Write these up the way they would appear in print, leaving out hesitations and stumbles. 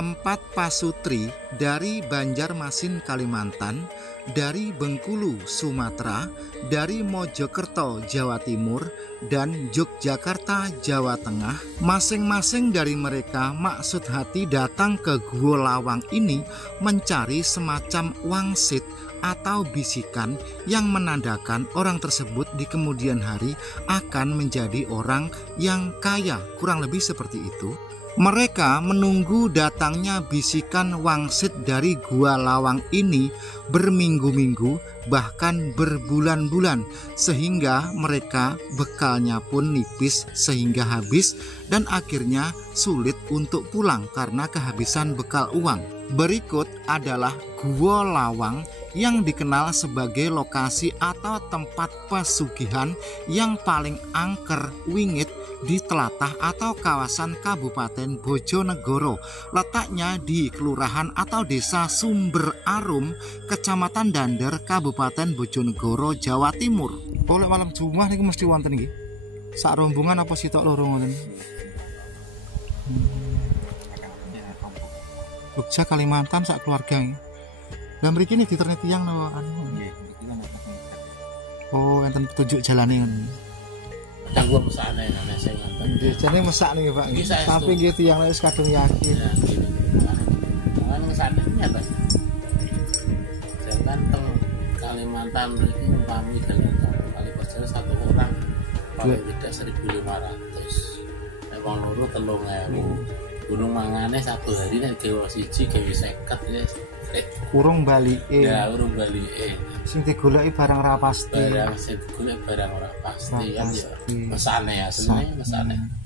4 pasutri dari Banjarmasin Kalimantan, dari Bengkulu Sumatera, dari Mojokerto Jawa Timur, dan Yogyakarta Jawa Tengah. Masing-masing dari mereka maksud hati datang ke Gua Lawang ini mencari semacam wangsit atau bisikan yang menandakan orang tersebut di kemudian hari akan menjadi orang yang kaya, kurang lebih seperti itu. Mereka menunggu datangnya bisikan wangsit dari Gua Lawang ini berminggu-minggu, bahkan berbulan-bulan, sehingga mereka bekalnya pun nipis sehingga habis dan akhirnya sulit untuk pulang karena kehabisan bekal uang. Berikut adalah Gua Lawang yang dikenal sebagai lokasi atau tempat pesugihan yang paling angker wingit di telatah atau kawasan Kabupaten Bojonegoro. Letaknya di Kelurahan atau Desa Sumber Arum, Kecamatan Dander, Kabupaten Bojonegoro, Jawa Timur. Oleh malam Jumat ini mesti wonten iki. Sak rombongan apa sitok loro ngoten? Jogja Kalimantan sak keluarga iki. Lah mriki niki diternet tiyang napa anu? Nggih, mriki kan oh, enten petunjuk jalane ngono. Gua mesane nang sing ngoten. Nggih, jane mesak niki, Pak. Tapi nggih tiyang wis kadung yakin. Ya, nggih. Kan mesane nyata. Jangan teng Kalimantan iki umpami dalan kali persen satu orang paling tidak 1.500. Nek wong loro 3.000. Gunung mangane satu hari nek gawe siji gawe 50 ya. Urung balike. Ya, urung balike. Sing digoleki barang ora pasti. Barang sing digoleki barang ora pasti kan ya. Mesane asline mesane.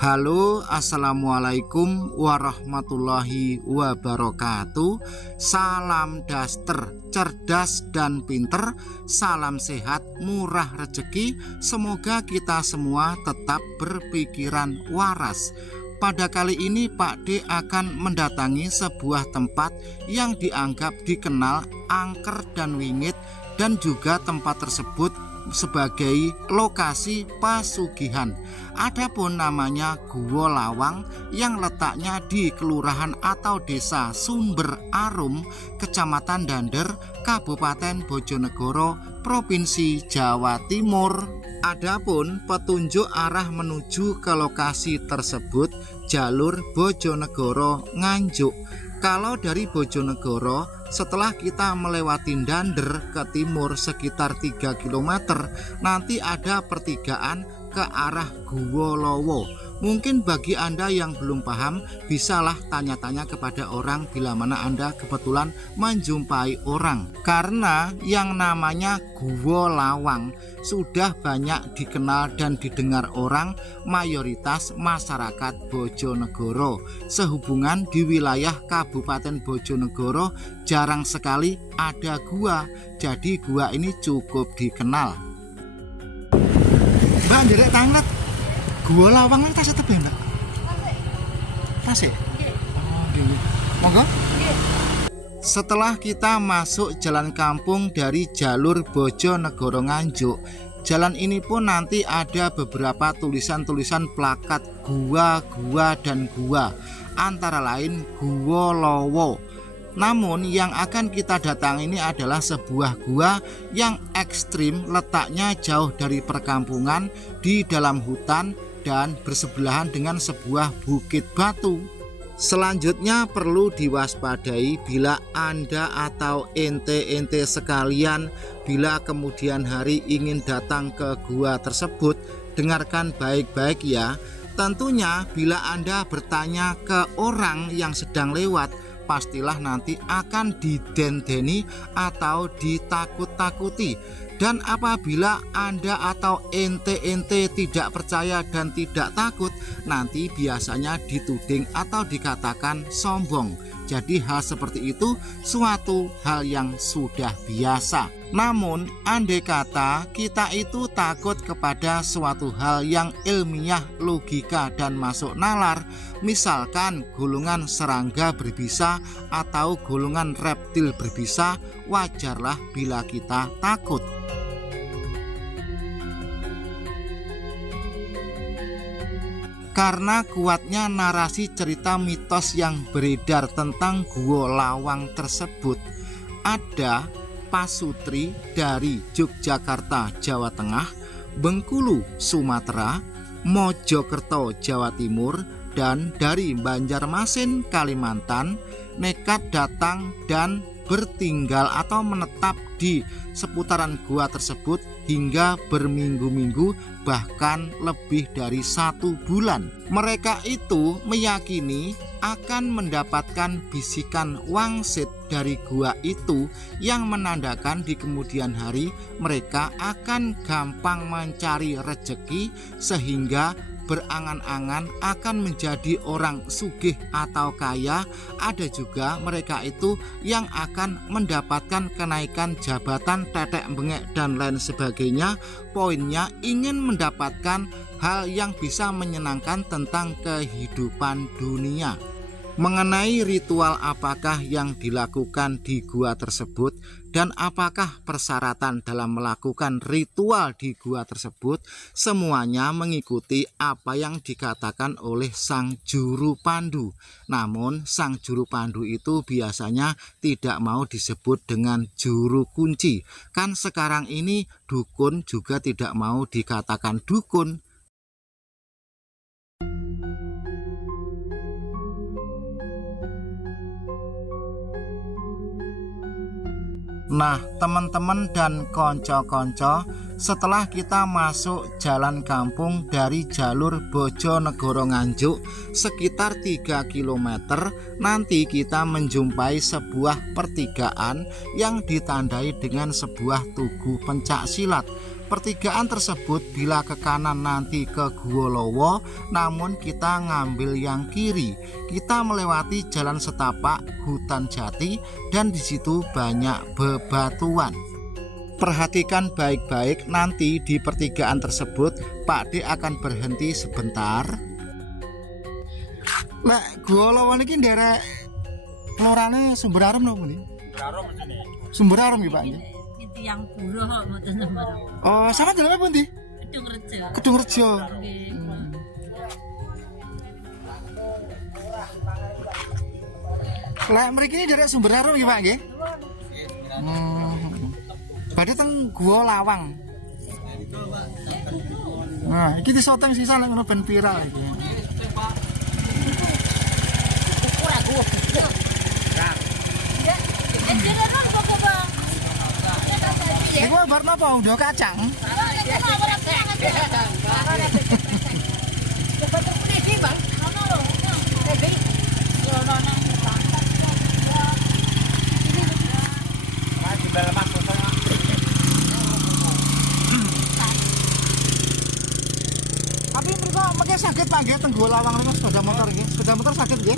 Halo, assalamualaikum warahmatullahi wabarakatuh. Salam daster, cerdas dan pinter. Salam sehat, murah rezeki. Semoga kita semua tetap berpikiran waras. Pada kali ini Pak D akan mendatangi sebuah tempat yang dianggap dikenal angker dan wingit, dan juga tempat tersebut sebagai lokasi pesugihan. Adapun namanya Gua Lawang yang letaknya di Kelurahan atau Desa Sumber Arum, Kecamatan Dander, Kabupaten Bojonegoro, Provinsi Jawa Timur. Adapun petunjuk arah menuju ke lokasi tersebut jalur Bojonegoro Nganjuk. Kalau dari Bojonegoro, setelah kita melewati Dander ke timur sekitar 3 km, nanti ada pertigaan ke arah Gua Lowo. Mungkin bagi Anda yang belum paham, bisalah tanya-tanya kepada orang bila mana Anda kebetulan menjumpai orang. Karena yang namanya Gua Lawang sudah banyak dikenal dan didengar orang mayoritas masyarakat Bojonegoro. Sehubungan di wilayah Kabupaten Bojonegoro jarang sekali ada gua, jadi gua ini cukup dikenal. Mbak nderek tanget Gua Lawang ini tasik tebih Mbak? Tasik? Oh, gini. Monggo? Setelah kita masuk jalan kampung dari jalur Bojonegoro Nganjuk, jalan ini pun nanti ada beberapa tulisan-tulisan plakat gua dan gua, antara lain Gua Lowo. Namun yang akan kita datangi ini adalah sebuah gua yang ekstrim, letaknya jauh dari perkampungan, di dalam hutan dan bersebelahan dengan sebuah bukit batu. Selanjutnya perlu diwaspadai bila Anda atau ente sekalian bila kemudian hari ingin datang ke gua tersebut, dengarkan baik-baik ya. Tentunya bila Anda bertanya ke orang yang sedang lewat, pastilah nanti akan didendeni atau ditakut-takuti. Dan apabila Anda atau ente tidak percaya dan tidak takut, nanti biasanya dituding atau dikatakan sombong. Jadi hal seperti itu suatu hal yang sudah biasa. Namun andai kata kita itu takut kepada suatu hal yang ilmiah, logika dan masuk nalar, misalkan golongan serangga berbisa atau golongan reptil berbisa, wajarlah bila kita takut. karena kuatnya narasi cerita mitos yang beredar tentang Gua Lawang tersebut. Ada pasutri dari Yogyakarta, Jawa Tengah, Bengkulu, Sumatera, Mojokerto, Jawa Timur, dan dari Banjarmasin, Kalimantan nekat datang dan bertinggal atau menetap di seputaran gua tersebut hingga berminggu-minggu, bahkan lebih dari 1 bulan. Mereka itu meyakini akan mendapatkan bisikan wangsit dari gua itu yang menandakan di kemudian hari mereka akan gampang mencari rezeki sehingga berangan-angan akan menjadi orang sugih atau kaya. Ada juga mereka itu yang akan mendapatkan kenaikan jabatan, tetek bengek dan lain sebagainya. Poinnya ingin mendapatkan hal yang bisa menyenangkan tentang kehidupan dunia. Mengenai ritual apakah yang dilakukan di gua tersebut dan apakah persyaratan dalam melakukan ritual di gua tersebut, semuanya mengikuti apa yang dikatakan oleh sang juru pandu. Namun sang juru pandu itu biasanya tidak mau disebut dengan juru kunci. Kan sekarang ini dukun juga tidak mau dikatakan dukun. Nah, teman-teman dan konco-konco, setelah kita masuk jalan kampung dari jalur Bojonegoro Nganjuk sekitar 3 km, nanti kita menjumpai sebuah pertigaan yang ditandai dengan sebuah tugu pencak silat. Pertigaan tersebut bila ke kanan nanti ke Guwa Lawa, namun kita ngambil yang kiri. Kita melewati jalan setapak, hutan jati, dan di situ banyak bebatuan. Perhatikan baik-baik, nanti di pertigaan tersebut Pak D akan berhenti sebentar. Lah, Guwa Lawa niki nderek kelorane Sumber Arum napa niki? Sumber Arum nggih Pak. Yang buruh kok mboten sembarang. Oh, sampeyan daleme pundi? Kedungrejo. Kedungrejo. Nggih. Lah mriki derek Sumber Arum nggih Pak nggih? Badhe teng Gua Lawang. Nah, iki disoteng sisa lek ngono ben viral iki. Ora gua. Nah. Iku bar napa udah kacang? Tapi mriko mengke saged Pak nggih teng Gua Lawang niku sepeda motor nggih. Sepeda motor saged nggih?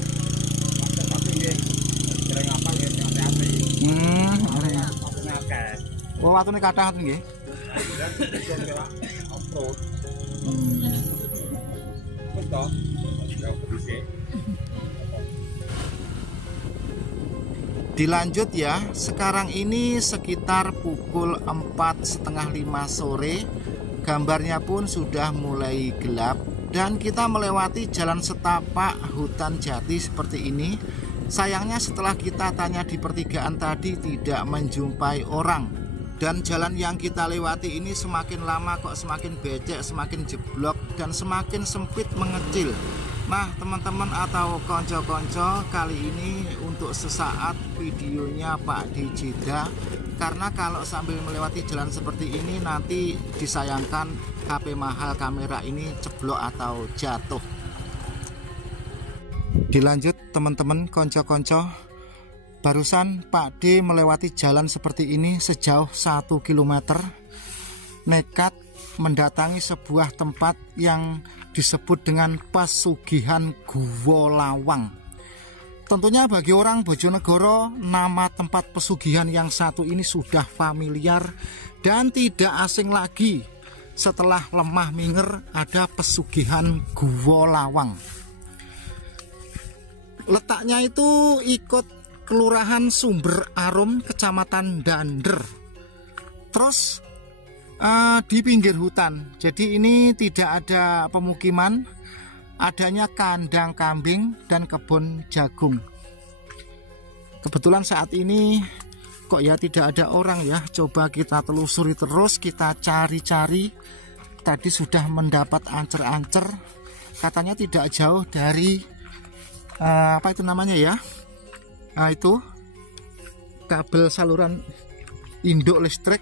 Oh, watune kathah nggih. Dilanjut ya, sekarang ini sekitar pukul 4:30-5 sore. Gambarnya pun sudah mulai gelap dan kita melewati jalan setapak hutan jati seperti ini. Sayangnya setelah kita tanya di pertigaan tadi tidak menjumpai orang. Dan jalan yang kita lewati ini semakin lama kok semakin becek, semakin jeblok, dan semakin sempit mengecil. Nah teman-teman atau konco-konco, kali ini untuk sesaat videonya Pak D jeda, karena kalau sambil melewati jalan seperti ini nanti disayangkan HP mahal kamera ini ceblok atau jatuh. Dilanjut teman-teman konco-konco. Barusan Pak D melewati jalan seperti ini sejauh 1 km, nekat mendatangi sebuah tempat yang disebut dengan pesugihan Guwa Lawang. Tentunya bagi orang Bojonegoro, nama tempat pesugihan yang satu ini sudah familiar dan tidak asing lagi. Setelah lemah minger ada pesugihan Guwa Lawang. Letaknya itu ikut Kelurahan Sumber Arum, Kecamatan Dander. Terus di pinggir hutan. Jadi ini tidak ada pemukiman. adanya kandang kambing dan kebun jagung. Kebetulan saat ini kok ya tidak ada orang ya. Coba kita telusuri terus, kita cari-cari. Tadi sudah mendapat ancer-ancer, katanya tidak jauh dari apa itu namanya ya, itu kabel saluran induk listrik.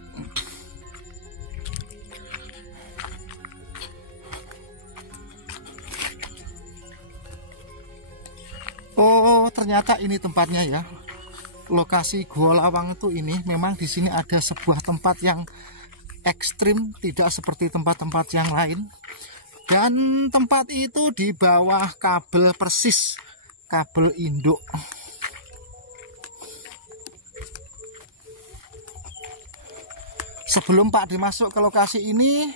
Oh, ternyata ini tempatnya ya. Lokasi Gua Lawang itu ini memang di sini ada sebuah tempat yang ekstrim, tidak seperti tempat-tempat yang lain. Dan tempat itu di bawah kabel persis, kabel induk. Sebelum Pak dimasuk ke lokasi ini,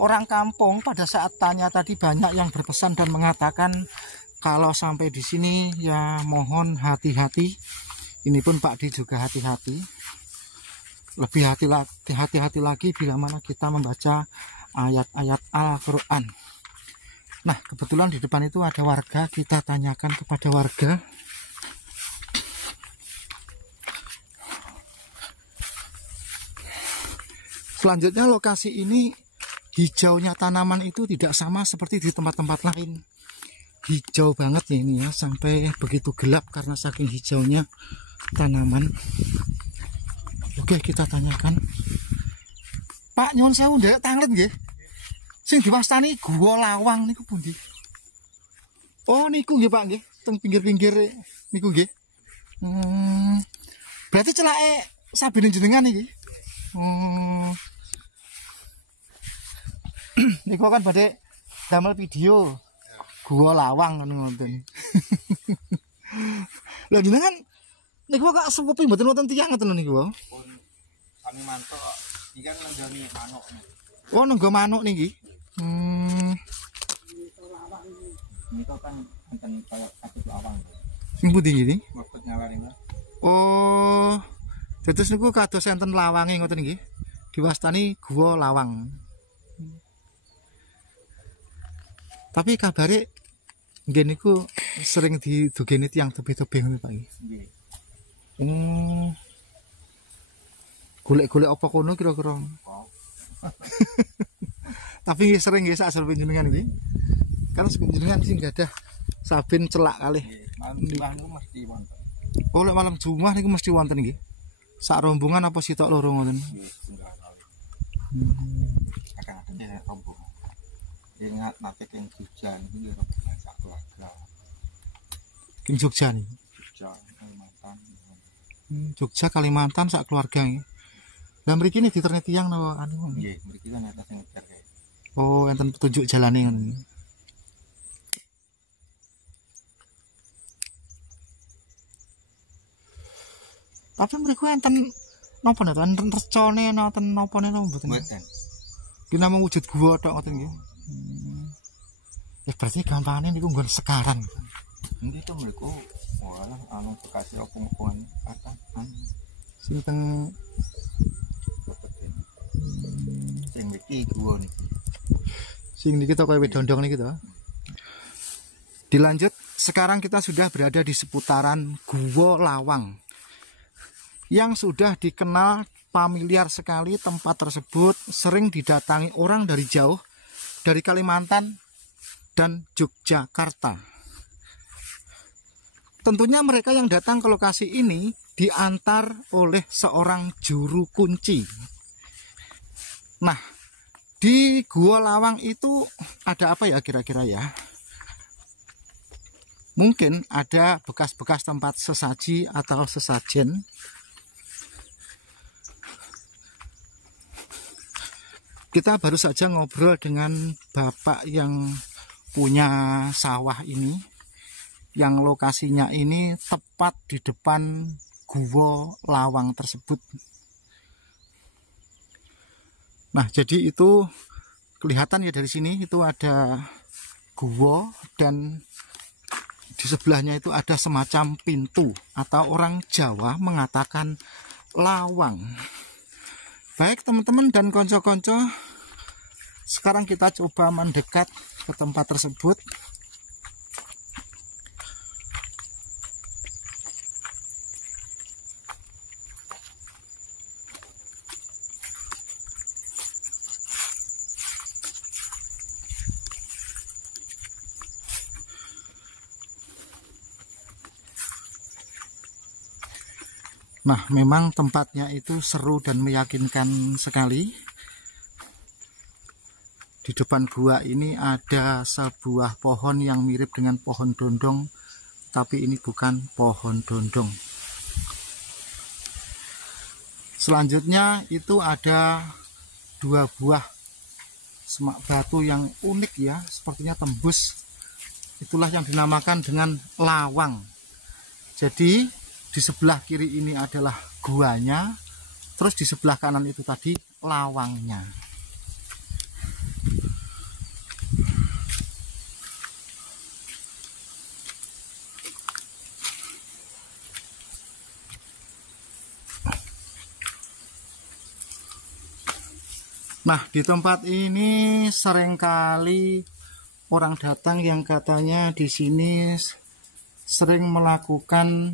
orang kampung pada saat tanya tadi banyak yang berpesan dan mengatakan kalau sampai di sini ya mohon hati-hati. Ini pun Pak Di juga hati-hati. Lebih hati-hati lagi bila mana kita membaca ayat-ayat Al-Quran. Nah, kebetulan di depan itu ada warga. Kita tanyakan kepada warga. Selanjutnya lokasi ini hijaunya tanaman itu tidak sama seperti di tempat-tempat lain. Hijau banget ya ini ya, sampai begitu gelap karena saking hijaunya tanaman. Oke, kita tanyakan. Pak, nyuwun sewu nderek tanglet nggih. Sing diwastani Gua Lawang niku pundi? Oh, niku nggih Pak nggih, teng pinggir-pinggir niku nggih. Berarti celake sabene jenengan iki. Niku kan badhe damel video Gua Lawang ngono ngoten. Lha jenengan niku kok sepupi mboten wonten tiyang ngoten niku. Kami mantuk iki kan nggoni manuk. Oh, nenggo manuk niki. Niku kan enten kaya satu lawang. Sing pundi iki? Maksud nyalane. Oh. Dados niku kados enten lawange ngoten nggih. Diwastani Gua Lawang. Tapi kabare nggih niku sering didugeni tiyang tebih-tebih ngono Pak nggih. Nggih. Golek-golek apa kono kira-kira. Tapi nggih sering nggih sak sarep jenengan iki. Kan jenengan sing gadah saben celak kalih. Nggih, malam niku mesti wonten. Oh, lek malam Jumat niku mesti wonten nggih. Sak rombongan apa sitok loro ngoten? Nggih, tunggal kali. Kadang-kadang ya rombongan. Ingat nate keng Jogja niku ya rombongan sak keluarga. King Jogja nih. Jogja, Kalimantan. Jogja Kalimantan sak keluarga nggih. Lah mriki ini diternet tiyang napa anu? Nggih, mriki kan atas sing ngejar kae. Oh, enten petunjuk jalane ngono. Tapi mriku enten napa napa enten recone nonton napa napa mboten. Mboten. Ki namung wujud gua tok ngoten nggih. Ya berarti gampangane niku nggon sekaran. Nggih to mriku walah anu bekasi opung-opungan atasan. Sing teng Sing iki gua niki. sing niki to koyo wedondong niki to. Dilanjut, sekarang kita sudah berada di seputaran Gua Lawang yang sudah dikenal familiar sekali. Tempat tersebut sering didatangi orang dari jauh, dari Kalimantan dan Yogyakarta. Tentunya mereka yang datang ke lokasi ini diantar oleh seorang juru kunci. Nah, di Gua Lawang itu ada apa ya kira-kira ya? Mungkin ada bekas-bekas tempat sesaji atau sesajen. Kita baru saja ngobrol dengan bapak yang punya sawah ini, yang lokasinya ini tepat di depan Gua Lawang tersebut. Nah, jadi itu kelihatan ya dari sini itu ada gua dan di sebelahnya itu ada semacam pintu atau orang Jawa mengatakan lawang. Baik teman-teman dan konco-konco, sekarang kita coba mendekat ke tempat tersebut. Nah, memang tempatnya itu seru dan meyakinkan sekali. Di depan gua ini ada sebuah pohon yang mirip dengan pohon dondong, tapi ini bukan pohon dondong. Selanjutnya itu ada 2 buah semak batu yang unik ya, sepertinya tembus. Itulah yang dinamakan dengan lawang. Jadi di sebelah kiri ini adalah guanya, terus di sebelah kanan itu tadi lawangnya. Nah, di tempat ini seringkali orang datang yang katanya di sini sering melakukan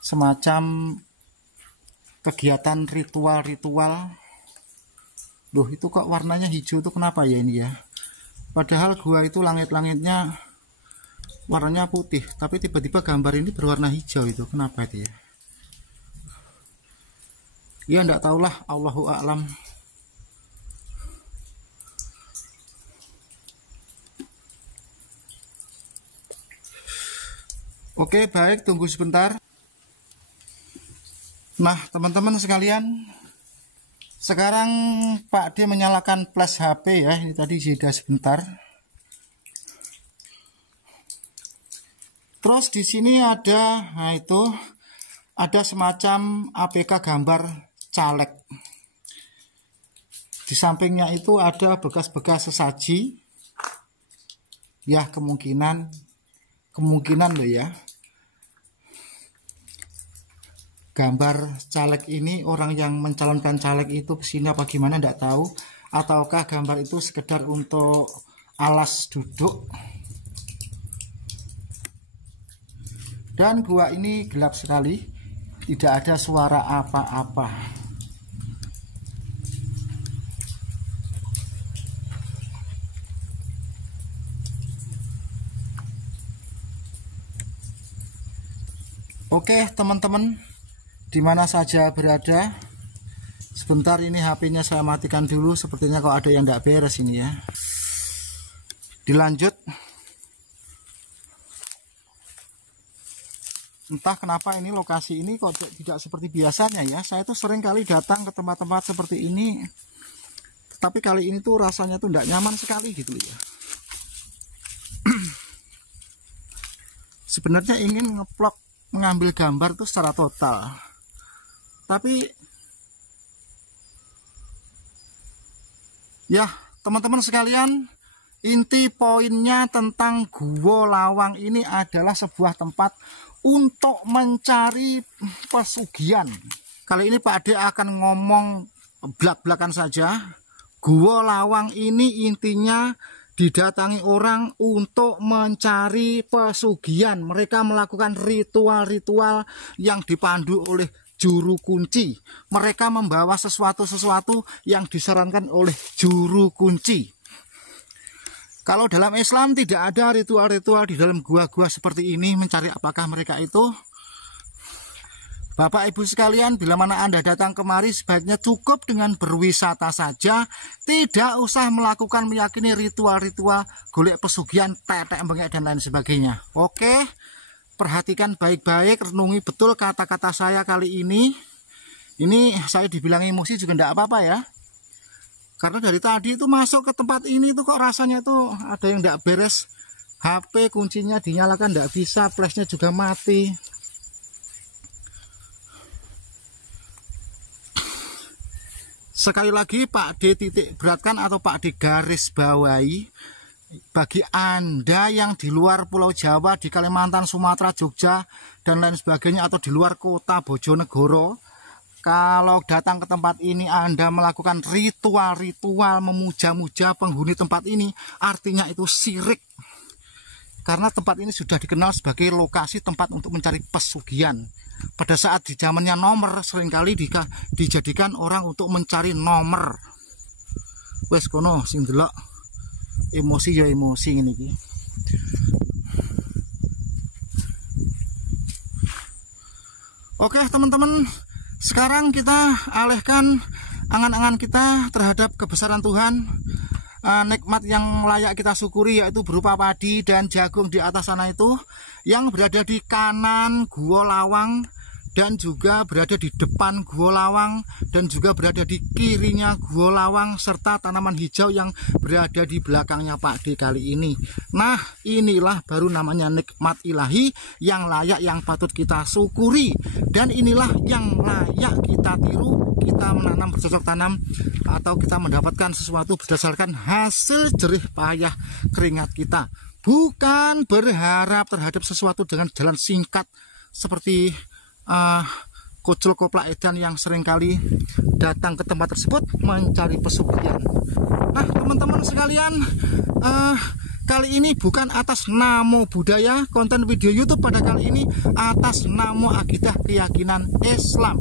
semacam kegiatan ritual-ritual. Loh, itu kok warnanya hijau itu kenapa ya ini ya? Padahal gua itu langit-langitnya warnanya putih, tapi tiba-tiba gambar ini berwarna hijau, itu kenapa itu ya? Ya enggak tahulah, Allahu a'lam. Oke, baik, tunggu sebentar. Nah, teman-teman sekalian, sekarang Pak D menyalakan flash HP ya. Ini tadi jeda sebentar. Terus di sini ada, nah itu ada semacam APK gambar caleg. Di sampingnya itu ada bekas-bekas sesaji. Ya, kemungkinan loh ya. Gambar caleg ini, orang yang mencalonkan caleg itu kesini apa gimana enggak tahu, ataukah gambar itu sekedar untuk alas duduk. Dan gua ini gelap sekali, tidak ada suara apa-apa. Oke teman-teman, dimana saja berada, sebentar ini HP-nya saya matikan dulu. Sepertinya kok ada yang tidak beres ini ya. Dilanjut. Entah kenapa ini lokasi ini kok tidak seperti biasanya ya. Saya tuh sering kali datang ke tempat-tempat seperti ini, tapi kali ini tuh rasanya tuh tidak nyaman sekali gitu ya. Sebenarnya ingin ngeplok mengambil gambar tuh secara total, tapi ya teman-teman sekalian, inti poinnya tentang Gua Lawang ini adalah sebuah tempat untuk mencari pesugihan. Kali ini Pak D akan ngomong belak-belakan saja. Gua Lawang ini intinya didatangi orang untuk mencari pesugihan. Mereka melakukan ritual-ritual yang dipandu oleh juru kunci. Mereka membawa sesuatu-sesuatu yang disarankan oleh juru kunci. Kalau dalam Islam tidak ada ritual-ritual di dalam gua-gua seperti ini. Mencari apakah mereka itu? Bapak Ibu sekalian, bila mana Anda datang kemari sebaiknya cukup dengan berwisata saja, tidak usah melakukan meyakini ritual-ritual golek pesugihan, tetek bengek dan lain sebagainya. Oke, perhatikan baik-baik, renungi betul kata-kata saya kali ini. Ini saya dibilang emosi juga enggak apa-apa ya. Karena dari tadi itu masuk ke tempat ini tuh kok rasanya tuh ada yang enggak beres. HP kuncinya dinyalakan enggak bisa, flashnya juga mati. Sekali lagi Pak D titik beratkan atau Pak D garis bawahi, bagi Anda yang di luar Pulau Jawa, di Kalimantan, Sumatera, Jogja dan lain sebagainya, atau di luar kota Bojonegoro, kalau datang ke tempat ini Anda melakukan ritual-ritual memuja-muja penghuni tempat ini, artinya itu syirik. Karena tempat ini sudah dikenal sebagai lokasi tempat untuk mencari pesugihan. Pada saat di zamannya nomor, seringkali dijadikan orang untuk mencari nomor. Wes kono sing delok emosi ya emosi ngene iki. Oke teman-teman, sekarang kita alihkan angan-angan kita terhadap kebesaran Tuhan. Nikmat yang layak kita syukuri yaitu berupa padi dan jagung di atas sana itu yang berada di kanan Gua Lawang, dan juga berada di depan Gua Lawang, dan juga berada di kirinya Gua Lawang, serta tanaman hijau yang berada di belakangnya Pak D kali ini. Nah, inilah baru namanya nikmat ilahi yang layak, yang patut kita syukuri, dan inilah yang layak kita tiru. Kita menanam bercocok tanam atau kita mendapatkan sesuatu berdasarkan hasil jerih payah keringat kita, bukan berharap terhadap sesuatu dengan jalan singkat seperti Kocul Koplak Edan yang seringkali datang ke tempat tersebut mencari pesugihan. Nah teman-teman sekalian, kali ini bukan atas nama budaya konten video YouTube, pada kali ini atas nama akidah keyakinan Islam.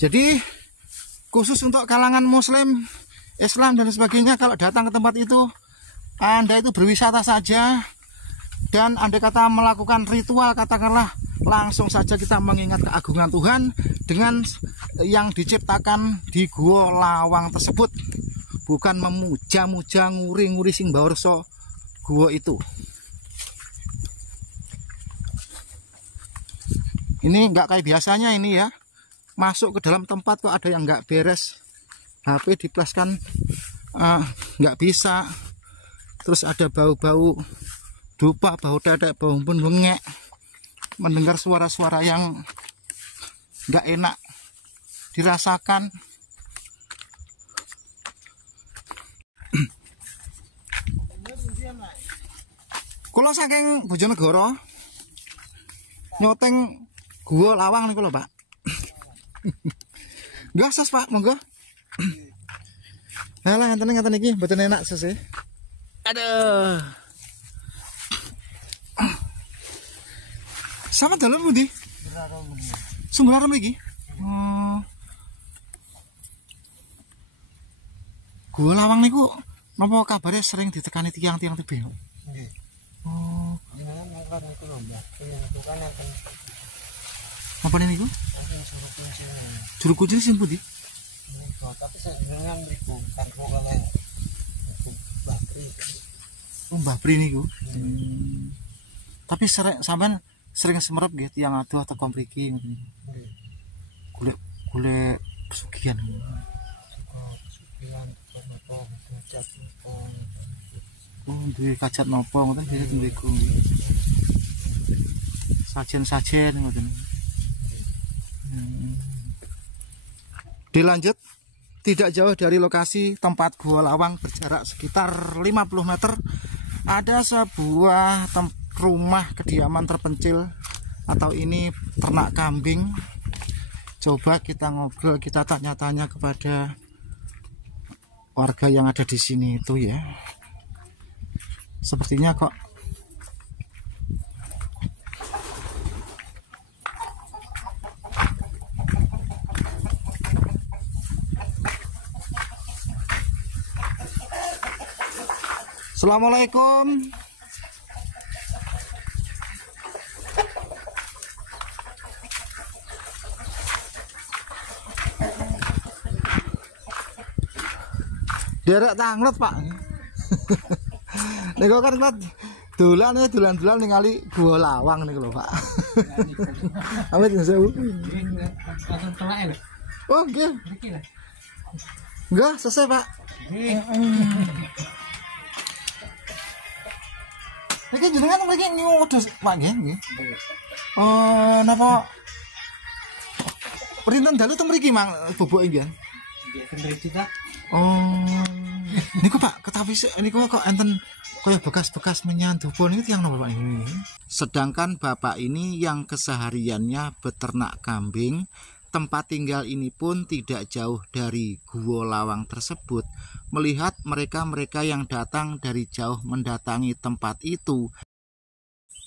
Jadi khusus untuk kalangan Muslim, Islam dan sebagainya, kalau datang ke tempat itu Anda itu berwisata saja, dan andai kata melakukan ritual, katakanlah langsung saja kita mengingat keagungan Tuhan dengan yang diciptakan di Gua Lawang tersebut, bukan memuja-muja nguri-nguri sing bawarso gua itu. Ini enggak kayak biasanya ini ya, masuk ke dalam tempat kok ada yang enggak beres, HP diplaskan enggak bisa, terus ada bau-bau dupa, bau tetek, bau pun bengek, mendengar suara-suara yang nggak enak dirasakan. Kula saking Bojonegoro nyoteng Gua Lawang nih kula Pak. Nggak ses Pak, monggo. Alah ngeten iki mboten enak ses. Aduh. Sama dalam budi? Sumber aram lagi? Gua Lawang niku napa kabare sering ditekani tiang-tiang tebing? Nggih. Oh. Apa niku? Juru kunci sing pundi? Tapi jenengan niku kanggo kalih Mbah Pri. Oh, Mbah Pri niku. Tapi sampean sering semerep nggih tiyang adoh teko mriki ngoten. Nggih. Golek pesugihan. Pesugihan napa hajat napa. Oh, duwe hajat napa ngoten biasa mriku. Sajen-sajen ngoten. Dilanjut, tidak jauh dari lokasi tempat Gua Lawang, berjarak sekitar 50 meter, ada sebuah rumah kediaman terpencil, atau ini ternak kambing. Coba kita ngobrol, kita tanya-tanya kepada warga yang ada di sini itu ya. Sepertinya kok Assalamualaikum. Derek tanglet Pak. Niku kan dolan ningali Gua Lawang niku lho Pak. Amit sewu. Oh nggih. Enggak selesai Pak. Iki jenengan mriki nyuwudos Pak nggih. Oh napa perinten dalu teng mriki Mang boboke nggih. Nggih teng mriki ta. Oh. Niku Pak, ketawi niku kok enten kaya bekas-bekas menyandupon itu yang napa Pak ini. Sedangkan Bapak ini yang kesehariannya beternak kambing, tempat tinggal ini pun tidak jauh dari Gua Lawang tersebut. Melihat mereka-mereka yang datang dari jauh mendatangi tempat itu,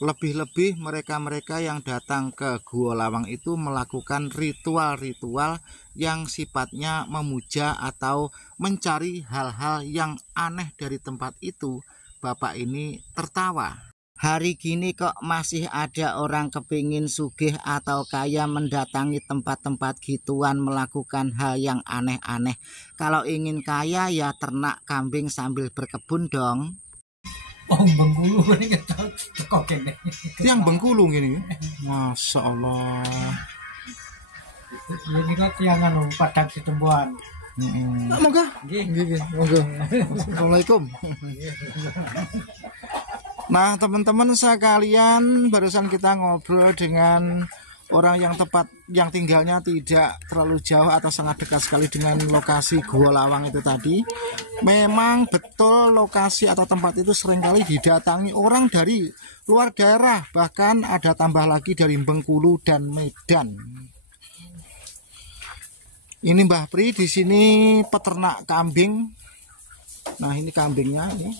lebih-lebih mereka-mereka yang datang ke Gua Lawang itu melakukan ritual-ritual yang sifatnya memuja atau mencari hal-hal yang aneh dari tempat itu. Bapak ini tertawa. hari gini kok masih ada orang kepingin sugih atau kaya mendatangi tempat-tempat gituan melakukan hal yang aneh-aneh. Kalau ingin kaya ya ternak kambing sambil berkebun dong. Oh, Bengkulu ini kita teko kene. Yang Bengkulu gini. Masya Allah. Ini kok yang anu Padang Situmbuan. Moga. Nggih, moga. Assalamualaikum. Nah, teman-teman sekalian, barusan kita ngobrol dengan orang yang tinggalnya tidak terlalu jauh atau sangat dekat sekali dengan lokasi Gua Lawang itu tadi. Memang betul lokasi atau tempat itu seringkali didatangi orang dari luar daerah, bahkan ada tambah lagi dari Bengkulu dan Medan. Ini Mbah Pri di sini peternak kambing. Nah, ini kambingnya ini.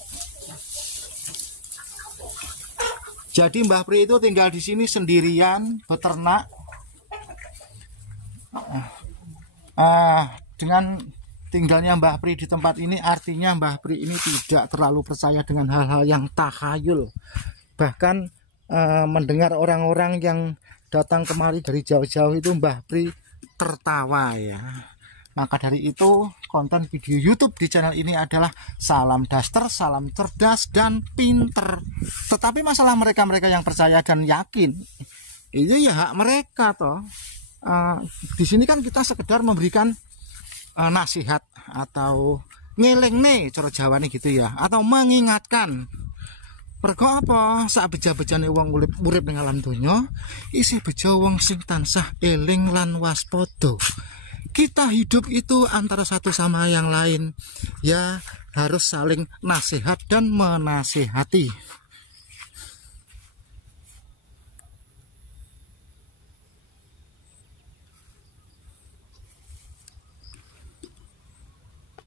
Jadi Mbah Pri itu tinggal di sini sendirian beternak. Dengan tinggalnya Mbah Pri di tempat ini artinya Mbah Pri ini tidak terlalu percaya dengan hal-hal yang takhayul. Bahkan mendengar orang-orang yang datang kemari dari jauh-jauh itu Mbah Pri tertawa ya. Maka dari itu konten video YouTube di channel ini adalah salam daster, salam cerdas dan pinter. Tetapi masalah mereka-mereka yang percaya dan yakin, itu ya hak mereka toh. Di sini kan kita sekedar memberikan nasihat atau ngelengne cara Jawane gitu ya, atau mengingatkan. Pergo apa? Sak beja-bejane wong urip ning alam donya, isih bejo wong sing tansah eling lan waspada. Kita hidup itu antara satu sama yang lain ya harus saling nasihat dan menasihati.